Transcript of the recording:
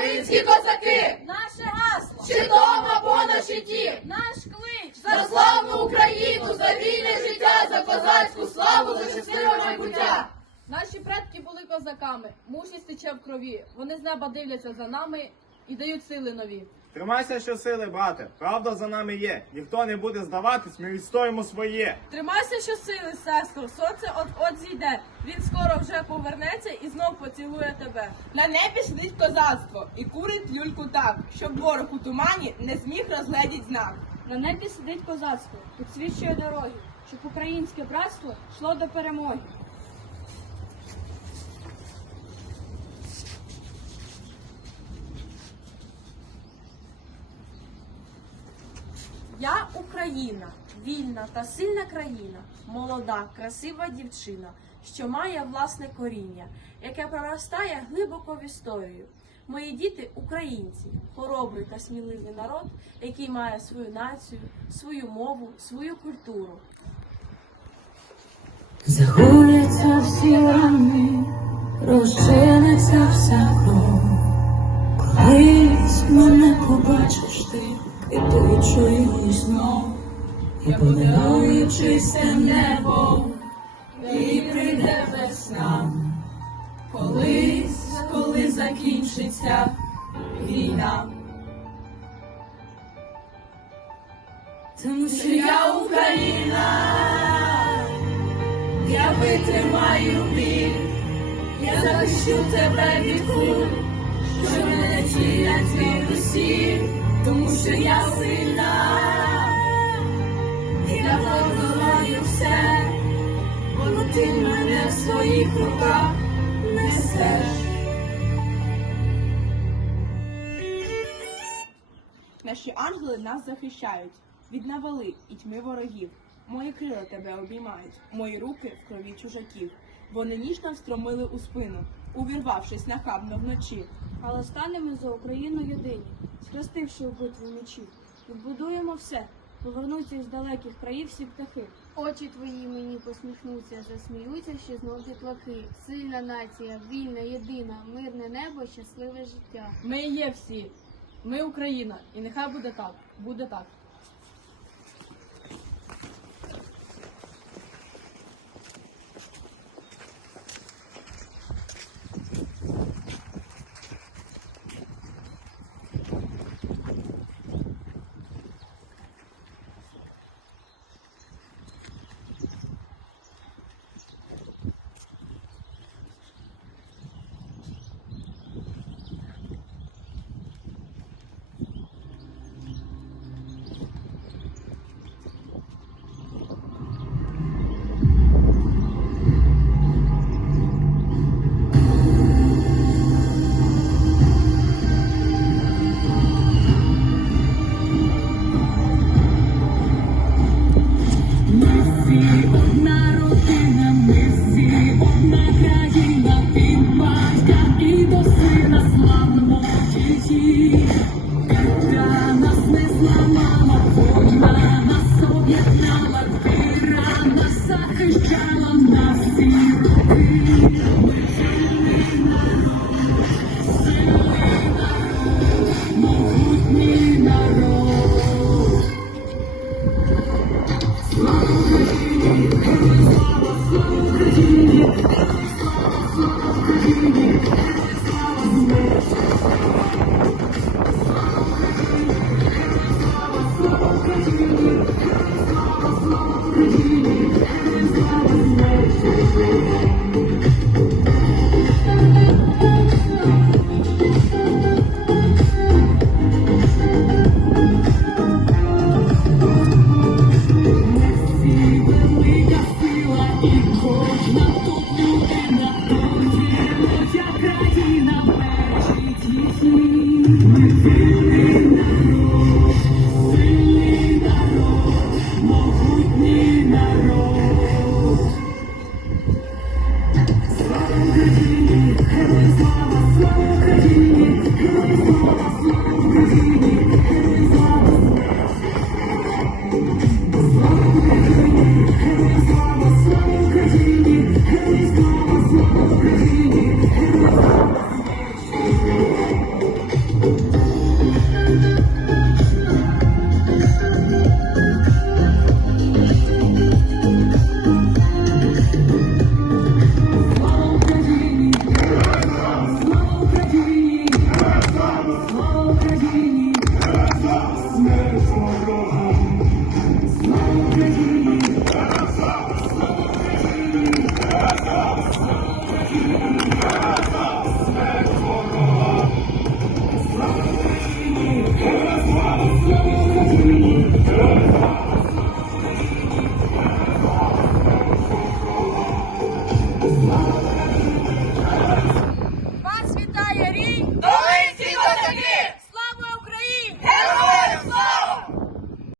Волинські козаки, наше гасло, щитом або на щиті, наш клич за славну Україну, за вільне життя, за козацьку славу, за щасливе майбуття. Наші предки були козаками, мужність тече в крові. Вони з неба дивляться за нами і дають сили нові. Тримайся щосили, брате, правда за нами є. Ніхто не буде здаватись, ми відстоїмо своє. Тримайся щосили, сестро, сонце от от зійде. Він скоро вже повернеться і знов поцілує тебе. На небі сидить козацтво і курить люльку так, щоб ворог у тумані не зміг розгледіть знак. На небі сидить козацтво, підсвічує дороги, щоб українське братство йшло до перемоги. Я Україна, вільна та сильна країна, молода, красива дівчина, що має власне коріння, яке проростає глибоко в історію. Мої діти українці, хоробрий та сміливий народ, який має свою націю, свою мову, свою культуру. Загуляться всі рани, розчиниться вся кров. Колись мене побачиш квітучою знов, і подарую чисте небо, і прийде весна. Колись, коли закінчиться війна. Тому що я Україна. Я витримаю біль, я захищу тебе від куль, що мене цілять від усіх, тому що я сильна, і я подолаю все, бо ти мене в своїх руках несеш. Наші ангели нас захищають від навали і тьми ворогів. Мої крила тебе обіймають, мої руки в крові чужаків. Вони ніжно встромили у спину, увірвавшись нахабно вночі. Але станемо за Україну єдині, схрестивши у битві мечів. Відбудуємо все, повернуться із далеких країв всі птахи. Очі твої мені посміхнуться, засміються ще знов дітлаки. Сильна нація, вільна, єдина, мирне небо, щасливе життя. Ми є всі. Ми Україна, і нехай буде так. Буде так. Нас не